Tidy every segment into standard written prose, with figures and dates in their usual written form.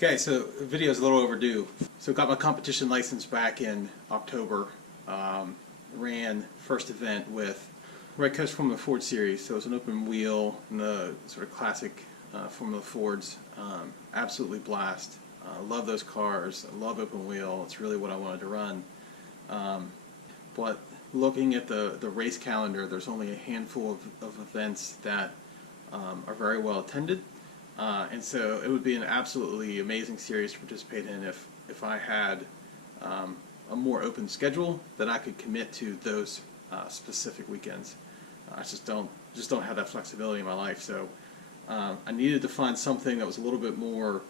Okay, so the video is a little overdue. So got my competition license back in October. Ran first event with Red Coast Formula Ford Series. So it's an open wheel in the sort of classic Formula Fords. Absolutely blast. Love those cars. I love open wheel. It's really what I wanted to run. But looking at the race calendar, there's only a handful of events that are very well attended. And so it would be an absolutely amazing series to participate in if I had a more open schedule that I could commit to those specific weekends. I just don't have that flexibility in my life. So I needed to find something that was a little bit more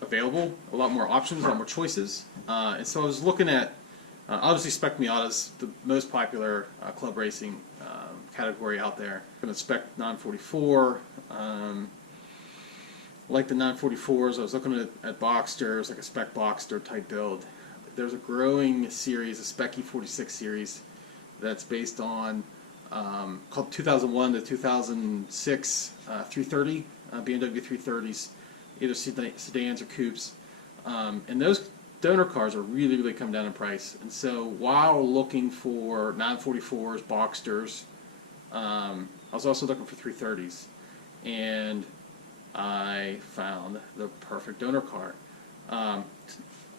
available, a lot more options, a lot more choices. And so I was looking at obviously Spec Miata's the most popular club racing category out there. I'm going to Spec 944. Like the 944s, I was looking at Boxsters, like a Spec Boxster type build. There's a growing series, a Spec E46 series, that's based on called 2001 to 2006 330 BMW 330s, either sedans or coupes, and those donor cars are really come down in price. And so while looking for 944s, Boxsters, I was also looking for 330s, and I found the perfect donor car.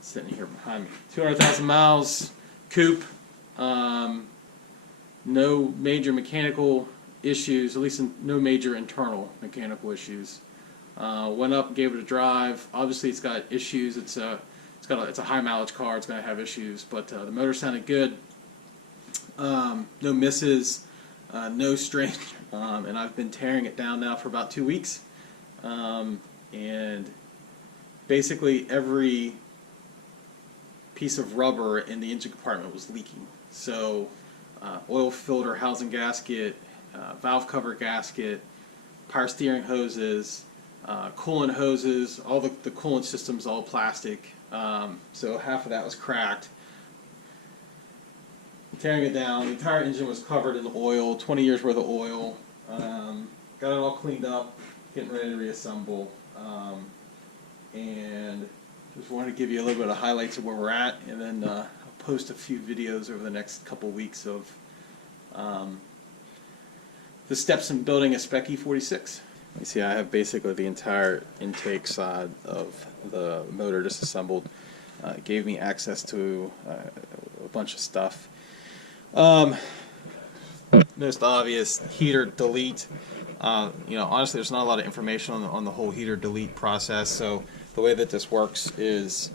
Sitting here behind me, 200,000 miles, coupe, no major mechanical issues, at least no major internal mechanical issues. Went up, gave it a drive. Obviously, it's got issues. It's a high mileage car. It's going to have issues, but the motor sounded good. No misses, no strain, and I've been tearing it down now for about 2 weeks. And basically every piece of rubber in the engine compartment was leaking. So oil filter housing gasket, valve cover gasket, power steering hoses, coolant hoses, all the coolant systems all plastic. So half of that was cracked. Tearing it down, the entire engine was covered in oil, 20 years worth of oil. Got it all cleaned up, getting ready to reassemble, and just wanted to give you a little bit of highlights of where we're at, and then I'll post a few videos over the next couple weeks of the steps in building a Spec E46. You see, I have basically the entire intake side of the motor disassembled. It gave me access to a bunch of stuff. Most obvious, heater delete. Honestly, there's not a lot of information on the whole heater delete process. So the way that this works is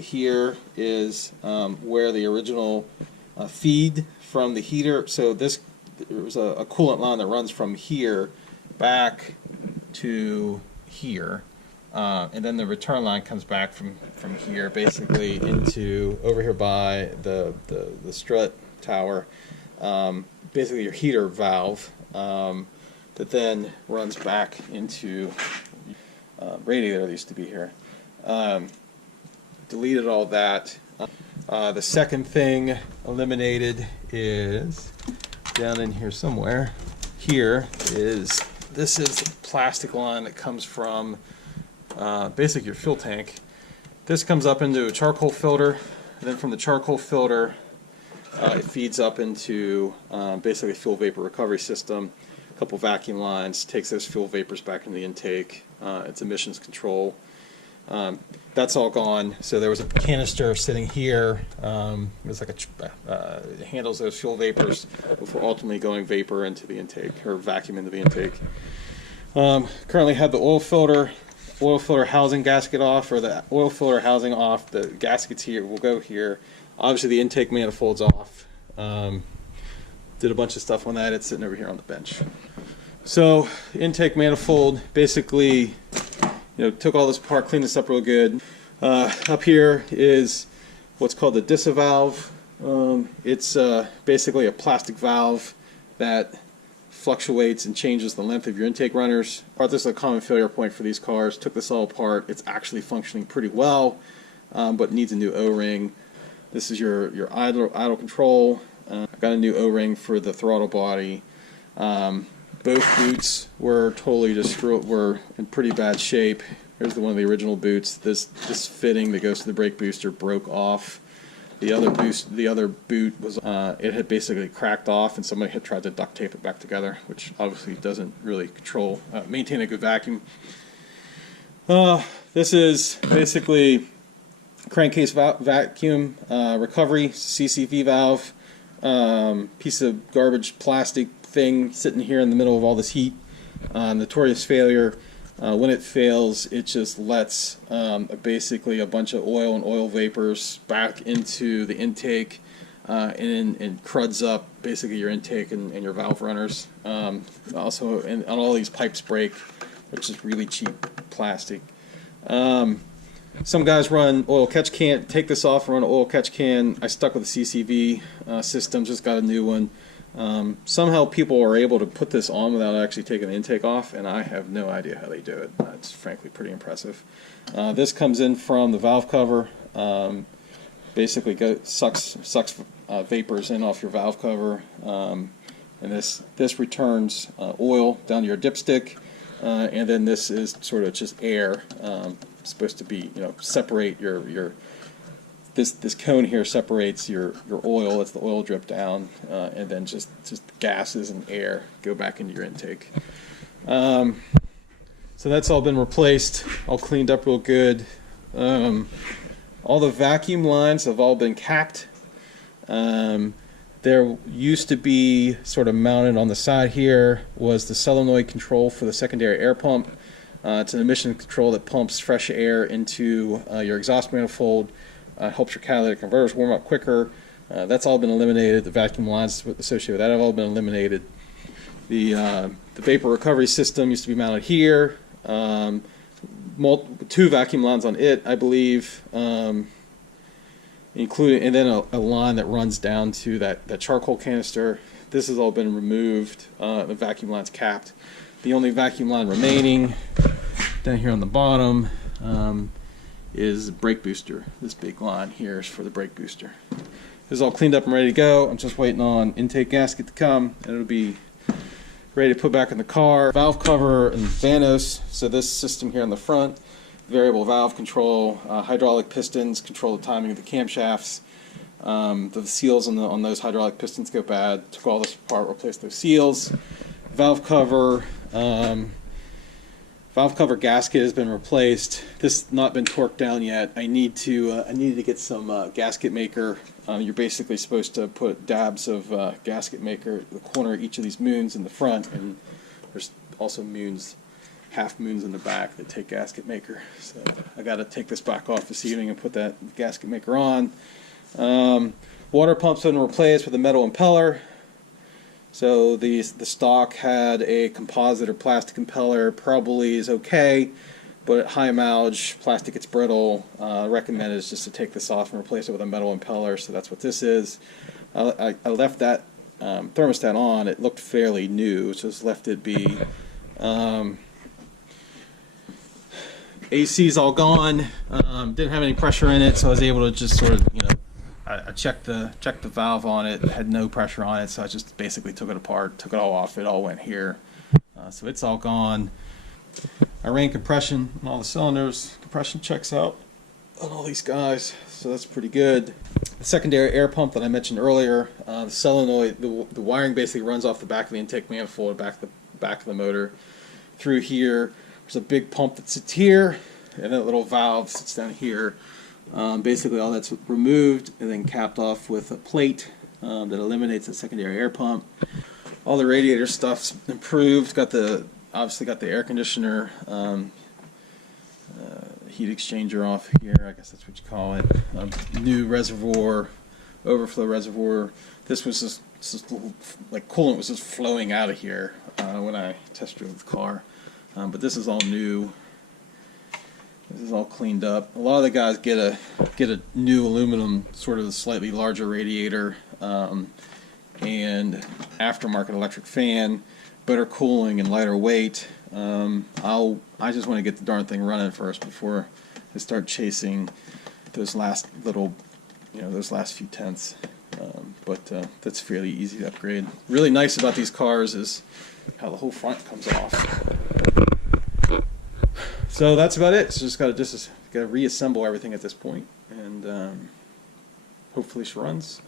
here is where the original feed from the heater. So there was a coolant line that runs from here back to here, and then the return line comes back from here basically into over here by the strut tower. Basically your heater valve. That then runs back into radiator that used to be here. Deleted all that. The second thing eliminated is down in here somewhere. This is plastic line that comes from basically your fuel tank. This comes up into a charcoal filter, and then from the charcoal filter it feeds up into basically a fuel vapor recovery system. Couple vacuum lines, takes those fuel vapors back into the intake. It's emissions control. That's all gone. So there was a canister sitting here. It's like it handles those fuel vapors before ultimately going vapor into the intake, or vacuum into the intake. Currently have the oil filter housing gasket off, or the oil filter housing off. The gaskets here will go here. Obviously the intake manifold's off. Did a bunch of stuff on that. It's sitting over here on the bench. So intake manifold, basically, took all this apart, cleaned this up real good. Up here is what's called the DISA valve. It's basically a plastic valve that fluctuates and changes the length of your intake runners. This is a common failure point for these cars. Took this all apart. It's actually functioning pretty well, but needs a new O-ring. This is your idle control. I've got a new O-ring for the throttle body. Both boots were totally destroyed, were in pretty bad shape. Here's one of the original boots. This fitting that goes to the brake booster broke off. The other boot was it had basically cracked off, and somebody had tried to duct tape it back together, which obviously doesn't really maintain a good vacuum. This is basically crankcase vacuum recovery CCV valve. Piece of garbage plastic thing sitting here in the middle of all this heat. Notorious failure. When it fails, it just lets basically a bunch of oil and oil vapors back into the intake and cruds up basically your intake and your valve runners. Also, and all these pipes break, which is really cheap plastic. Some guys run oil catch can. Take this off and run an oil catch can. I stuck with the CCV system, just got a new one. Somehow people are able to put this on without actually taking the intake off, and I have no idea how they do it. It's frankly pretty impressive. This comes in from the valve cover. Basically sucks vapors in off your valve cover, and this returns oil down to your dipstick, and then this is sort of just air. Supposed to be, separate your this cone here separates your oil. Lets the oil drip down, and then just gases and air go back into your intake. So that's all been replaced, all cleaned up real good. All the vacuum lines have all been capped. There used to be, sort of mounted on the side here, was the solenoid control for the secondary air pump. It's an emission control that pumps fresh air into your exhaust manifold, helps your catalytic converters warm up quicker. That's all been eliminated. The vacuum lines associated with that have all been eliminated. The vapor recovery system used to be mounted here. 2 vacuum lines on it, I believe, including, and then a line that runs down to that charcoal canister. This has all been removed. The vacuum line's capped. The only vacuum line remaining down here on the bottom is the brake booster. This big line here is for the brake booster. This is all cleaned up and ready to go. I'm just waiting on intake gasket to come, and it'll be ready to put back in the car. Valve cover and vanos. So this system here on the front, variable valve control, hydraulic pistons control the timing of the camshafts. The seals on those hydraulic pistons go bad. Took all this apart, replaced those seals. Valve cover gasket has been replaced. This has not been torqued down yet. I needed to get some gasket maker. You're basically supposed to put dabs of gasket maker at the corner of each of these moons in the front, and there's also half moons in the back that take gasket maker. So I got to take this back off this evening and put that gasket maker on. Water pump's been replaced with a metal impeller. So the stock had a composite or plastic impeller, probably is okay, but at high mileage, plastic gets brittle. Recommended is just to take this off and replace it with a metal impeller, so that's what this is. I left that thermostat on. It looked fairly new, so just left it be. AC's all gone. Didn't have any pressure in it, so I was able to just sort of, I checked the valve on it. It had no pressure on it, so I just basically took it apart, took it all off. It all went here, so it's all gone. I ran compression on all the cylinders. Compression checks out on all these guys, so that's pretty good. The secondary air pump that I mentioned earlier, the solenoid, the wiring basically runs off the back of the intake manifold, back of the motor, through here. There's a big pump that sits here, and that little valve sits down here. Basically all that's removed and then capped off with a plate that eliminates the secondary air pump. All the radiator stuff's improved. Obviously got the air conditioner, heat exchanger off here, I guess that's what you call it. New reservoir, overflow reservoir. This was just like coolant was just flowing out of here when I test drove the car. But this is all new. This is all cleaned up. A lot of the guys get a new aluminum, sort of a slightly larger radiator, and aftermarket electric fan, better cooling and lighter weight. I just want to get the darn thing running first before I start chasing those last few tenths. But that's fairly easy to upgrade. Really nice about these cars is how the whole front comes off. So that's about it. So just got to reassemble everything at this point, and hopefully she runs.